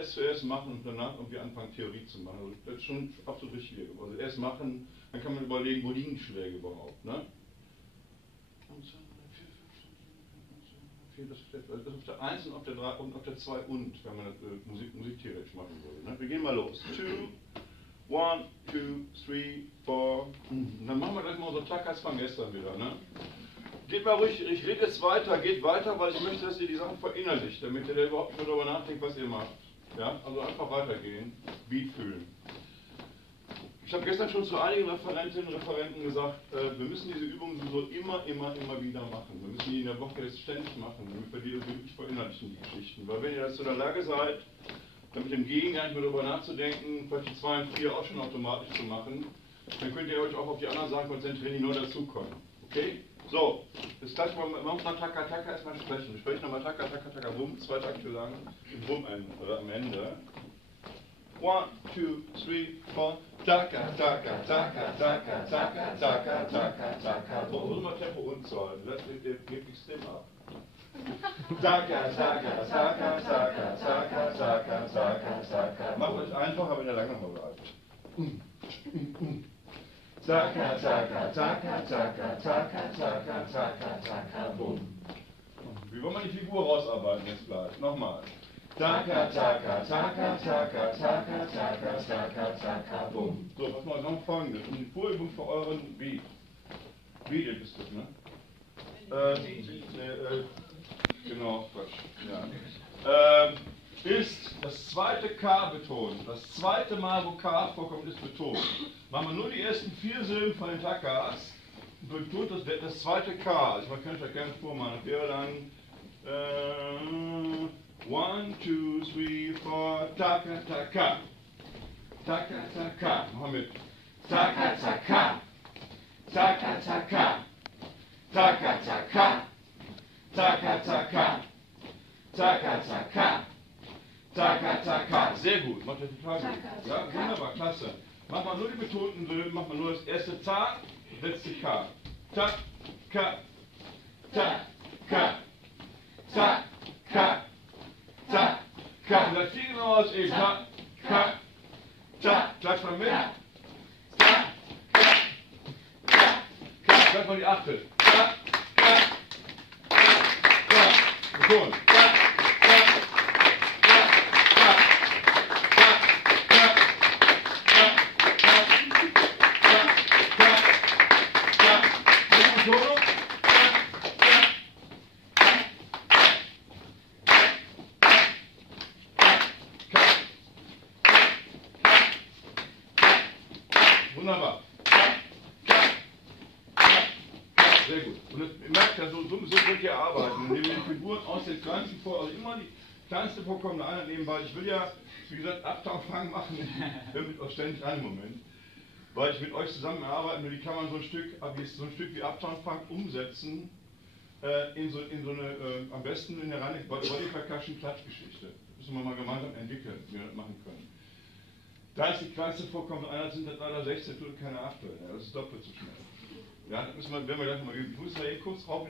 erst zuerst machen und danach irgendwie anfangen, Theorie zu machen. Also das ist schon absolut richtig. Also erst machen, dann kann man überlegen, wo liegen die Schläge überhaupt. Ne? Das ist auf der 1 und auf der 3 und auf der 2 und, wenn man das musiktheoretisch machen würde. Ne? Wir gehen mal los. 2, 1, 2, 3, 4. Und dann machen wir gleich mal unsere Takas von gestern wieder. Ne? Geht mal ruhig, ich rede jetzt weiter, geht weiter, weil ich möchte, dass ihr die Sachen verinnerlicht, damit ihr da überhaupt nicht darüber nachdenkt, was ihr macht. Ja? Also einfach weitergehen, Beat fühlen. Ich habe gestern schon zu einigen Referentinnen und Referenten gesagt, wir müssen diese Übungen sowieso immer wieder machen. Wir müssen die in der Woche jetzt ständig machen, damit wir die wirklich verinnerlichen, die Geschichten. Weil wenn ihr dazu in der Lage seid, dann mit dem Gegengang darüber nachzudenken, vielleicht die 2 und 4 auch schon automatisch zu machen, dann könnt ihr euch auch auf die anderen Sachen konzentrieren, die neu dazukommen. Okay? So, jetzt gleich mal, wir machen mal Taka Taka erstmal sprechen. Wir sprechen nochmal Taka Taka Taka Bum, 2 Takte lang, im Bum am Ende. 1, 2, 3, 4. Taka Taka Taka Taka Taka Taka Taka Taka Bum. Muss mal Tempo unzahlen, das gibt die Stimme ab. Taka Taka Taka Taka Taka Taka Taka Taka. Macht euch einfacher, wenn ihr lange noch bleibt. Taka, taka, taka, taka, taka, taka, taka, taka, bum. Wie wollen wir die Figur rausarbeiten jetzt gleich? Nochmal. Taka, taka, taka, taka, taka, taka, taka, taka, bum. So, was machen wir noch Folgendes? Und die Vorübung für euren Beat. Beat ist das, ne? Genau, Quatsch. Ja. Ist das zweite K betont. Das zweite Mal, wo K vorkommt, ist betont. Machen wir nur die ersten 4 Silben von den Takas und betont das zweite K. Also man könnte das gerne vormachen. Das wäre dann 1, 2, 3, 4, Taka, Taka. Taka, Taka. Machen wir mit. Taka, Taka. Taka, Taka. Taka, Taka. Taka, Taka. Taka, Taka. Taka, taka. Sehr gut, macht ihr total gut. Ja, wunderbar, klasse. Macht mal nur die betonten Silben, macht mal nur das erste Ta, das letzte K. Ta, Ka, Ta, Ka, Ta, Ka, Ta, Ka. Und das kriegen wir aus eben. Ta, Ka, Ta. Klatsch mal mit. Ta, Ka, Ta, Ka. Klatsch mal die Achtel. Ta, Ka, Ta, Ka. Betont. Wunderbar. Sehr gut. Und ihr merkt ja, so könnt ihr arbeiten, indem ihr die Figuren aus den kleinsten vor, also immer die kleinste vorkommende Einheit nebenbei. Ich will ja, wie gesagt, Uptown-Fang machen, hör mit euch ständig an im Moment. Weil ich mit euch zusammen arbeiten will, die kann man so ein Stück wie Uptown-Fang umsetzen, in so eine, am besten in der reine Body-Percussion-Klatschgeschichte. Das müssen wir mal gemeinsam entwickeln, wie wir das machen können. Da ist die kleinste vorkommende Einheit, sind das leider 16 und keine 8. Ja, das ist doppelt so schnell. Ja, das müssen wir, wenn wir gleich mal üben. Ich muss da eben kurz drauf.